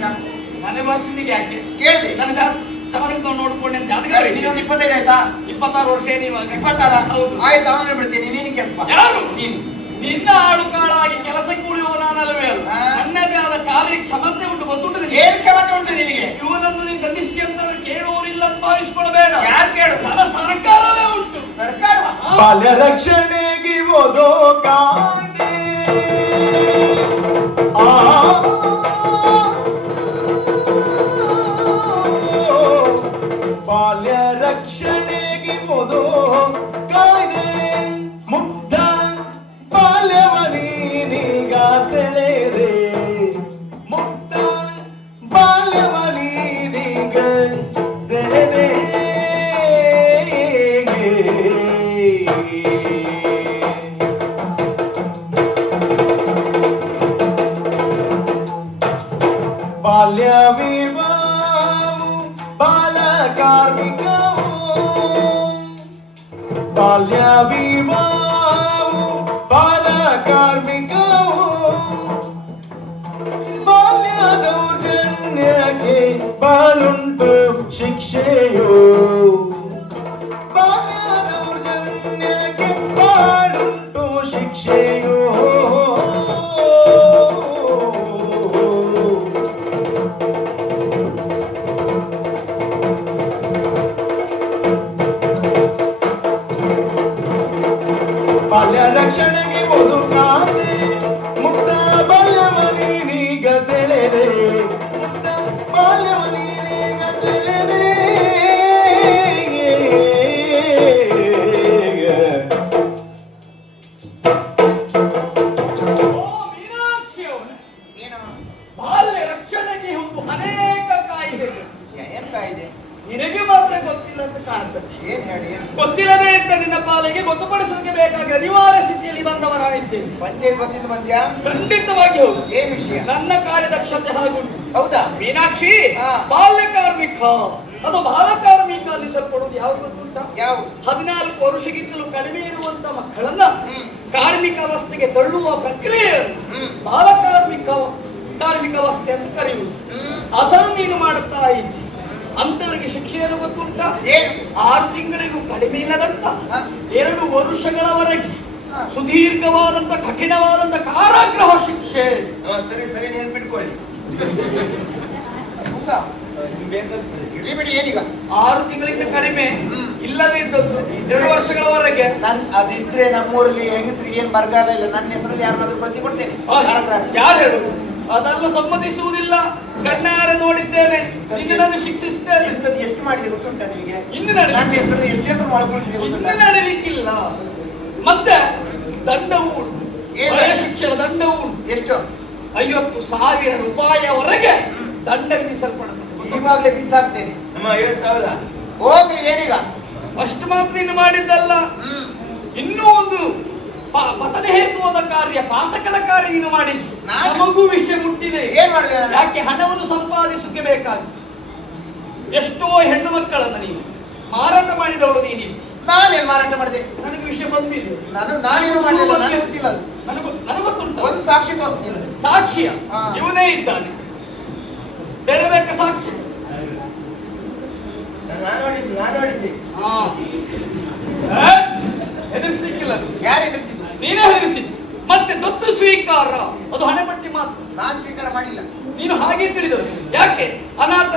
ನೋಡ್ಕೊಂಡ ಜಾನಂದ್ ಇಪ್ಪತ್ತೈದು ಆಯ್ತಾ ಇಪ್ಪತ್ತಾರು ವರ್ಷ ನಿನ್ನ ಆಳು ಕಾಳ ಆಗಿ ಕೆಲಸ ಕೂಡ ನನ್ನ ಆದ ಕಾರ್ಯ ಕ್ಷಮತೆ ಉಂಟು ಗೊತ್ತುಂಟು ಏನ್ ಕ್ಷಮತೆ ಉಂಟು ನಿನಗೆ ಇವನನ್ನು ನೀನು ಸಂದಿಸ್ತೀನಿ ಅಂತ ಕೇಳೋರಿಲ್ಲ ಅಂತ ಭಾವಿಸ್ಕೊಳ್ಬೇಕು ಯಾರು ಕೇಳು ನನ್ನ ಸರ್ಕಾರವೇ ಉಂಟು ಸರ್ಕಾರ Vivamu Balakarmikamu Balya रक्षಣೆ ಗೆ ಉದು ಕಾಣೆ ಮುಕ್ತ ಬಾಲ್ಯವ ನೀಗ ತೆಳೆದೆ ಅಂತ ಬಾಲ್ಯವ ನೀಗ ತೆಳೆದೆ ಓ ಮೀನಾಕ್ಷ ಓ ಏನು ಬಾಲ್ಯ ರಕ್ಷಣೆಗೆ ಉnd ಅನೇಕ ಕಾಯಿದೆ ಯಾಎಂತ ಕಾಯಿದೆ ನಿಮಗೆ ಗೊತ್ತಿಲ್ಲದೆ ಇದ್ದ ನಿನ್ನ ಪಾಲಿಗೆ ಗೊತ್ತು ಸ್ಥಿತಿಯಲ್ಲಿ ಬೇಕಾಗಿ ಅನಿವಾರ್ಯ ಸ್ಥಿತಿಯಲ್ಲಿ ಬಂದವನಿದ್ದೇನೆ ಖಂಡಿತವಾಗಿ ವಿಷಯ ನನ್ನ ಹೌದಾ ಬಾಲ್ಯ ಕಾರ್ಮಿಕ ಅದು ಬಾಲಕಾರ್ಮಿಕ ಅನಿಸಲ್ಪಡುದು ಯಾವ ಗೊತ್ತುಂಟು ಹದಿನಾಲ್ಕು ವರ್ಷಕ್ಕಿಂತಲೂ ಕಡಿಮೆ ಇರುವಂತಹ ಮಕ್ಕಳನ್ನ ಕಾರ್ಮಿಕ ಅವಸ್ಥೆಗೆ ತಳ್ಳುವ ಪ್ರಕ್ರಿಯೆ ಬಾಲಕಾರ್ಮಿಕ ಅವಸ್ಥೆ ಅಂತ ಕರೆಯುವುದು ಅದನ್ನು ನೀನು ಮಾಡುತ್ತಾ ಇದ್ದೀನಿ ಅಂತವರಿಗೆ ಶಿಕ್ಷೆ ಏನು ಗೊತ್ತು ಆರು ತಿಂಗಳಿಗೂ ಕಡಿಮೆ ಇಲ್ಲದಂತ ಎರಡು ವರ್ಷಗಳವರೆಗೆ ಸುದೀರ್ಘವಾದಂತ ಕಠಿಣವಾದಂತ ಕಾರಾಗ್ರಹ ಕಾರ್ಯ ಆರು ತಿಂಗಳಿಂದ ಕಡಿಮೆ ಇಲ್ಲದೆ ಎರಡು ವರ್ಷಗಳವರೆಗೆ ನನ್ ಅದಿದ್ರೆ ನಮ್ಮೂರಲ್ಲಿ ಹೆಂಗ್ರಿ ಏನ್ ಬರ್ಗ ಇಲ್ಲ ನನ್ನ ಹೆಸರಲ್ಲಿ ಯಾರನ್ನಾದ್ರೂ ಕಳಿಸಿ ಕೊಡ್ತೇನೆ ಯಾರು ಹೇಳು ಅದನ್ನು ಸಮ್ಮತಿಸುವುದಿಲ್ಲ ಕಣ್ಣಾರೆ ನೋಡಿದ್ದೇನೆ ನಾನು ಶಿಕ್ಷಿಸ್ತೇನೆ ಎಷ್ಟು ಮಾಡಿದೆ ಗೊತ್ತುಂಟ ನಿಮಗೆ ಇನ್ನು ನಡೆ ಹೆಸರು ಎಷ್ಟು ಜನರು ಮಾಡ್ಕೊಳ್ಸಿದೆ ಇನ್ನು ನಡಲಿಕ್ಕಿಲ್ಲ ಮತ್ತೆ ದಂಡವು ಶಿಕ್ಷಣ ದಂಡವು ಎಷ್ಟು ಐವತ್ತು ಸಾವಿರ ರೂಪಾಯಿವರೆಗೆ ದಂಡ ವಿಧಿಸಲ್ಪಡುತ್ತೆ ಇವಾಗಲೇ ಮಿಸ್ ಆಗ್ತೇನೆ ನಮ್ಮ ಏನಿಲ್ಲ ಏನೀಗ ಅಷ್ಟು ಮಾತ್ರ ಇನ್ನು ಮಾಡಿದ್ದಲ್ಲ ಇನ್ನೂ ಒಂದು ಪತನೆ ಹೇತುವಾದ ಕಾರ್ಯ ಪಾತಕದ ಕಾರ್ಯ ಏನು ಮಾಡಿದ್ದು ಮಗು ವಿಷಯ ಮುಟ್ಟಿದೆ ಯಾಕೆ ಹಣವನ್ನು ಸಂಪಾದಿಸಕ್ಕೆ ಬೇಕಾಗಿ ಎಷ್ಟೋ ಹೆಣ್ಣು ಮಕ್ಕಳನ್ನ ನೀನು ಮಾರಾಟ ಮಾಡಿದವಳು ನೀನು ನಾನೇನು ಮಾರಾಟ ಮಾಡಿದೆ ನನಗೆ ವಿಷಯ ಬಂದಿದೆ ಇವನೇ ಇದ್ದಾನೆ ಬೇರೆ ಬೇಕ ಸಾಕ್ಷಿ ನಾನು ಎದುರಿಸಿಲ್ಲ ಯಾರು ಎದುರಿಸಿಲ್ಲ ನೀನೇ ಹೆದರ್ಸಿಕ್ ಮತ್ತೆ ದತ್ತು ಸ್ವೀಕಾರ ಅದು ಹಣೆಪಟ್ಟಿ ಮಾಸ್ ನಾನ್ ಸ್ವೀಕಾರ ಮಾಡಿಲ್ಲ ನೀನು ಹಾಗೆ ತಿಳಿದರು ಯಾಕೆ ಅನಾಥ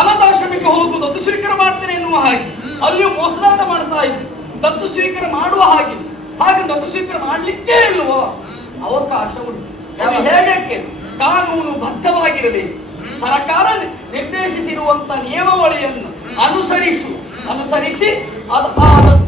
ಅನಾಥಾಶ್ರಮಕ್ಕೆ ಹೋಗಿ ದತ್ತು ಸ್ವೀಕಾರ ಮಾಡ್ತೇನೆ ಎನ್ನುವ ಹಾಗೆ ಅಲ್ಲಿಯೂ ಮೋಸದಾಟ ಮಾಡ್ತಾ ಇದ್ದ ದತ್ತು ಸ್ವೀಕಾರ ಮಾಡುವ ಹಾಗೆ ಹಾಗೆ ದತ್ತು ಸ್ವೀಕಾರ ಮಾಡ್ಲಿಕ್ಕೆ ಇಲ್ವಾ ಅವಕಾಶ ಉಂಟು ಹೇಗಕ್ಕೆ ಕಾನೂನು ಬದ್ಧವಾಗಿರಲಿ ಸರ್ಕಾರ ನಿರ್ದೇಶಿಸಿರುವಂತ ನಿಯಮಾವಳಿಯನ್ನು ಅನುಸರಿಸು ಅನುಸರಿಸಿ ಅದು